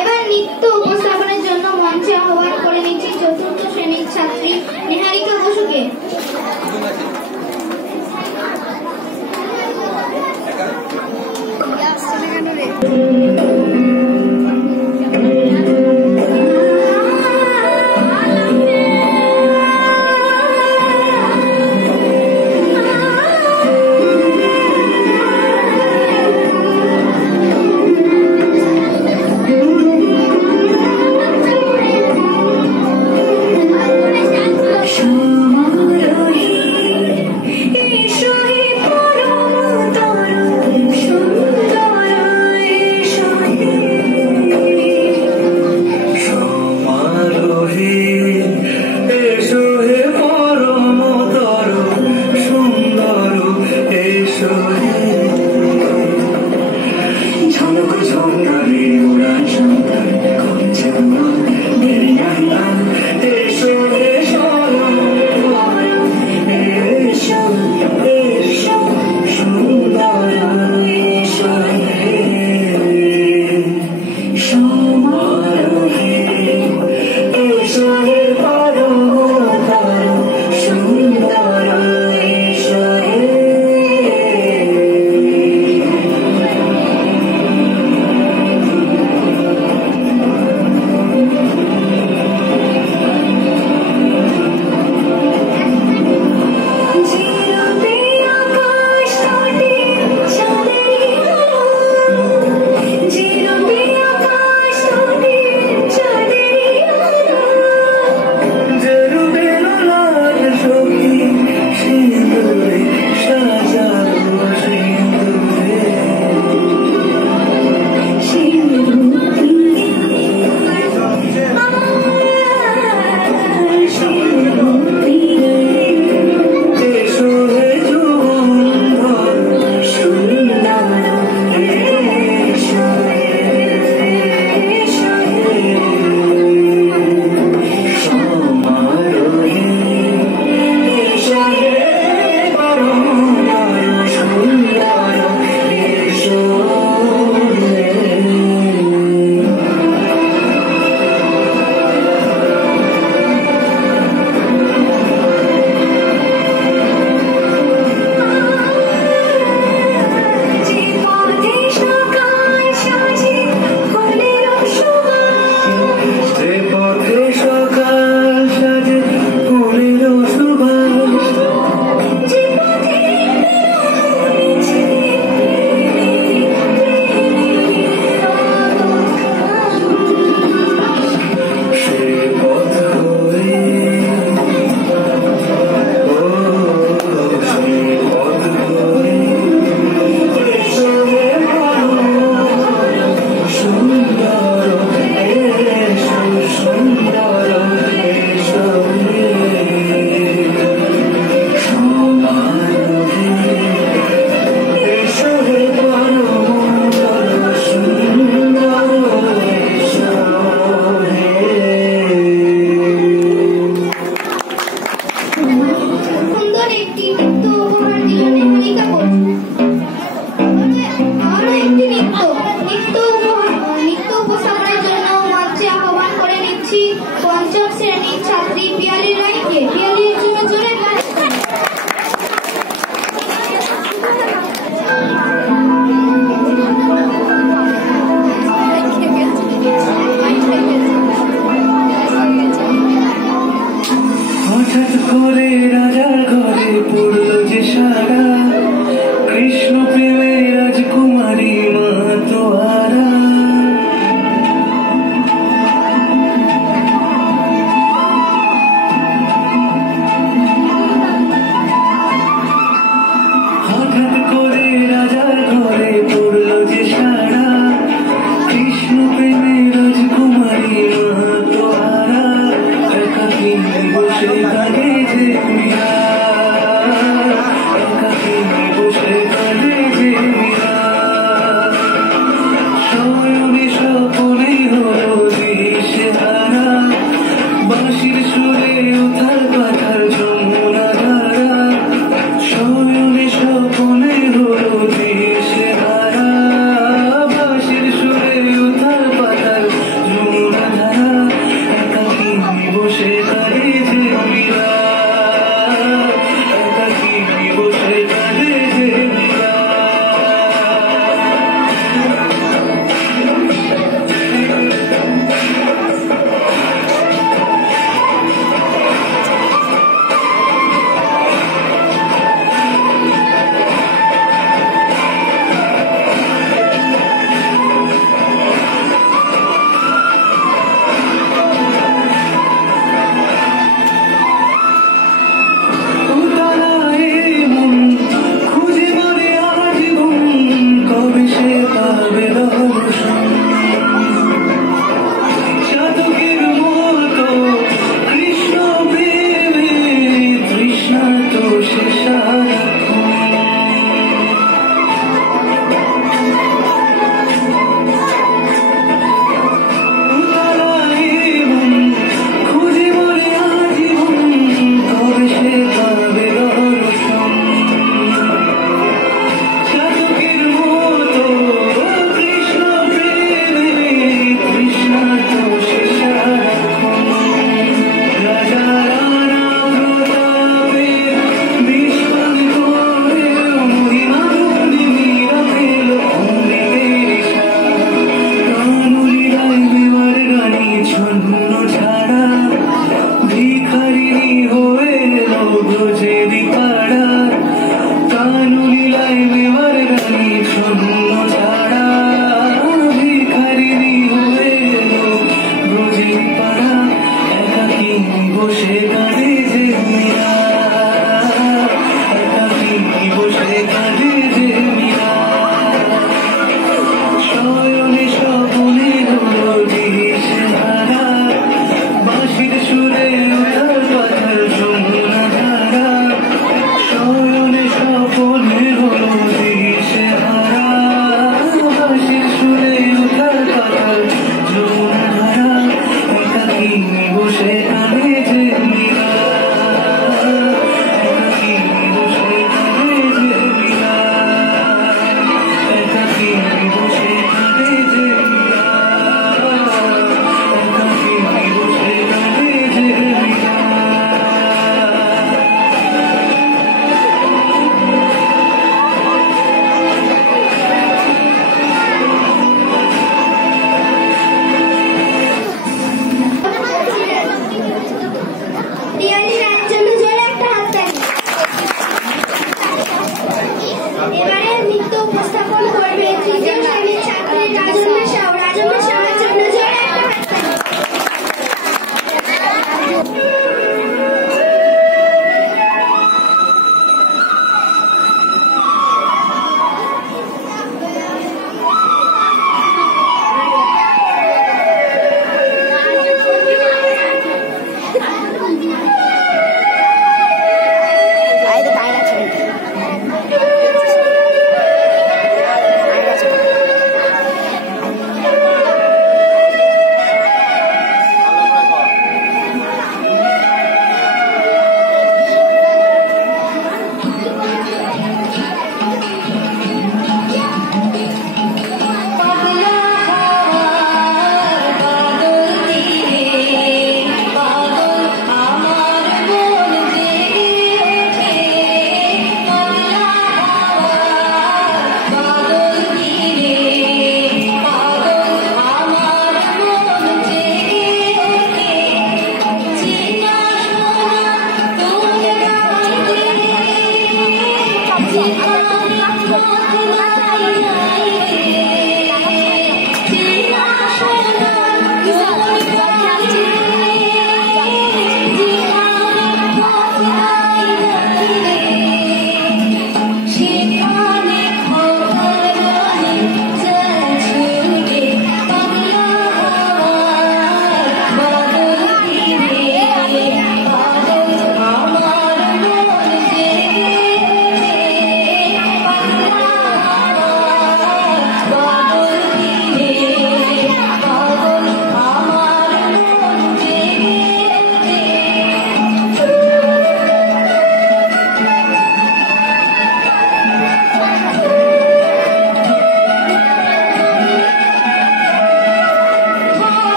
এবার নৃত্য উপস্থাপনের জন্য মঞ্চে আহ্বান করে নিচ্ছি চতুর্থ শ্রেণীর ছাত্রী নিহারিকা বসুকে।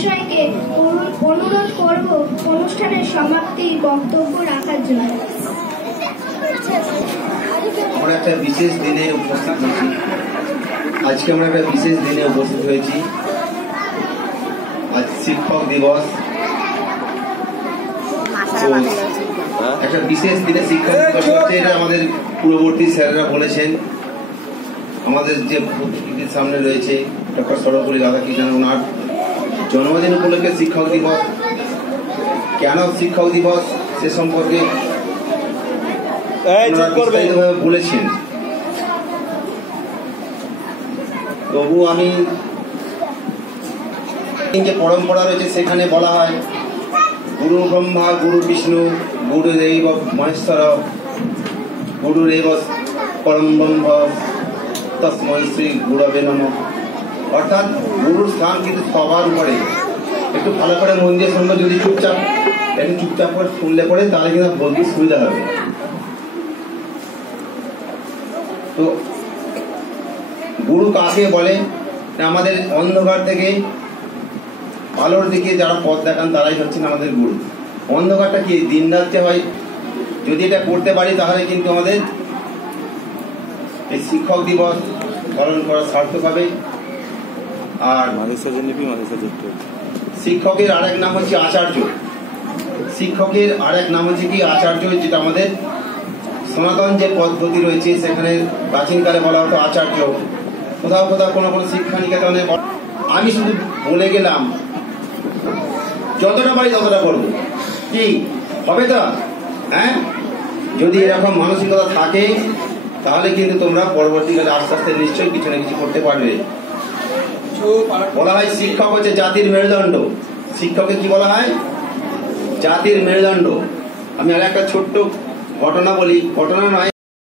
মহাশয়কে অনুরোধ করব অনুষ্ঠানের সমাপ্তির বক্তব্য রাখার জন্য। আমরা একটা বিশেষ দিনে উপস্থিত হয়েছি। আজকে আমরা একটা বিশেষ দিনে উপস্থিত হয়েছি। আজ শিক্ষক দিবস। একটা বিশেষ দিনে শিক্ষক দিবস হচ্ছে, এটা আমাদের পূর্ববর্তী স্যারেরা বলেছেন। আমাদের যে প্রতিকৃতির সামনে রয়েছে ডক্টর সর্বপল্লী রাধাকৃষ্ণন, ওনার জন্মদিন উপলক্ষে শিক্ষক দিবস। কেন শিক্ষক দিবস সে সম্পর্কে বলেছেন। তবু আমি যে পরম্পরা রয়েছে সেখানে বলা হয় গুরু ব্রহ্মা গুরু বিষ্ণু গুরুদেব মহেশ্বর গুরুরেব পরম ব্রহ্ম তস্মৈ শ্রী গুরবে নমঃ। অর্থাৎ গুরুর স্থান কিন্তু সবার উপরে। একটু ভালো করে মন দিয়ে শুনবো, যদি চুপচাপ করে শুনলে পরে তাহলে কিন্তু বলতে সুবিধা হবে। তো গুরু কাকে বলে? আমাদের অন্ধকার থেকে আলোর দিকে যারা পথ দেখান তারাই হচ্ছেন আমাদের গুরু। অন্ধকারটা কি দিন রাত্রে হয়, যদি এটা করতে পারি তাহলে কিন্তু আমাদের এই শিক্ষক দিবস পালন করা সার্থক হবে। আর শিক্ষকের আরেক নাম হচ্ছে আচার্য। শিক্ষকের আরেক নাম হচ্ছে কি আচার্য, যেটা আমাদের সনাতন যে পদ্ধতি রয়েছে সেখানে প্রাচীনকালে বলা হতো আচার্য। কোথাও কোথাও কোনো কোনো শিক্ষা নিকেতনে। আমি শুধু বলে গেলাম, যতটা পারি ততটা করবো। কি হবে তো? হ্যাঁ, যদি এরকম মানসিকতা থাকে তাহলে কিন্তু তোমরা পরবর্তীকালে আস্তে আস্তে নিশ্চয়ই কিছু না কিছু করতে পারবে। বলা হয় শিক্ষক হচ্ছে জাতির মেরুদণ্ড। শিক্ষককে কি বলা হয়? জাতির মেরুদণ্ড। আমি আর একটা ছোট্ট ঘটনা বলি, ঘটনা নয়।